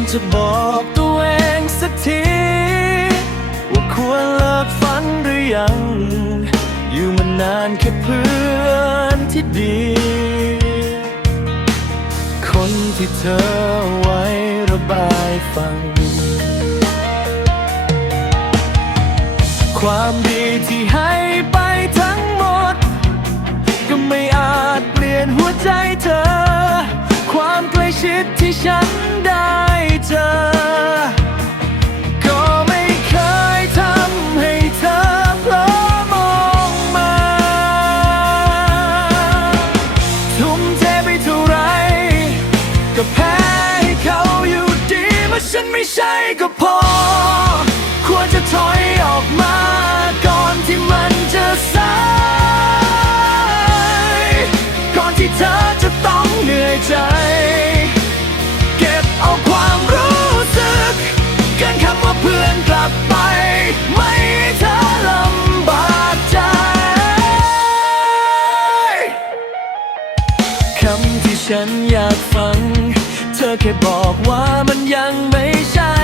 นจะบอกตัวเองสักที ว่าควรเลิกฝันหรือยัง อยู่มานานแค่เพื่อนที่ดี คนที่เธอไว้ระบายฟัง ความดีที่ให้ไปทั้งหมด ก็ไม่อาจเปลี่ยนหัวใจเธอ ความใกล้ชิดที่ฉันได้เจอ ก็ไม่เคยทำให้เธอเพราะมองมา ทุ่มเทไปเท่าไรก็แพ้ให้เขาอยู่ดีเมื่อฉันไม่ใช่ก็พอ ควรจะถอยออกมาำที่ฉันอยากฟัง เธอแค่บอกว่ามันยังไม่ใช่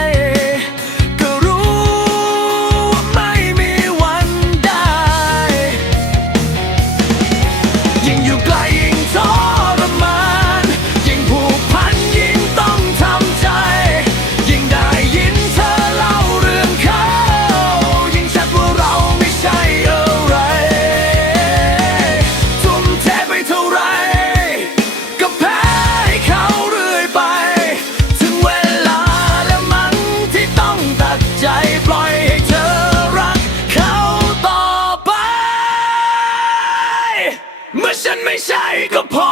ฉันไม่ใช่ก็พอ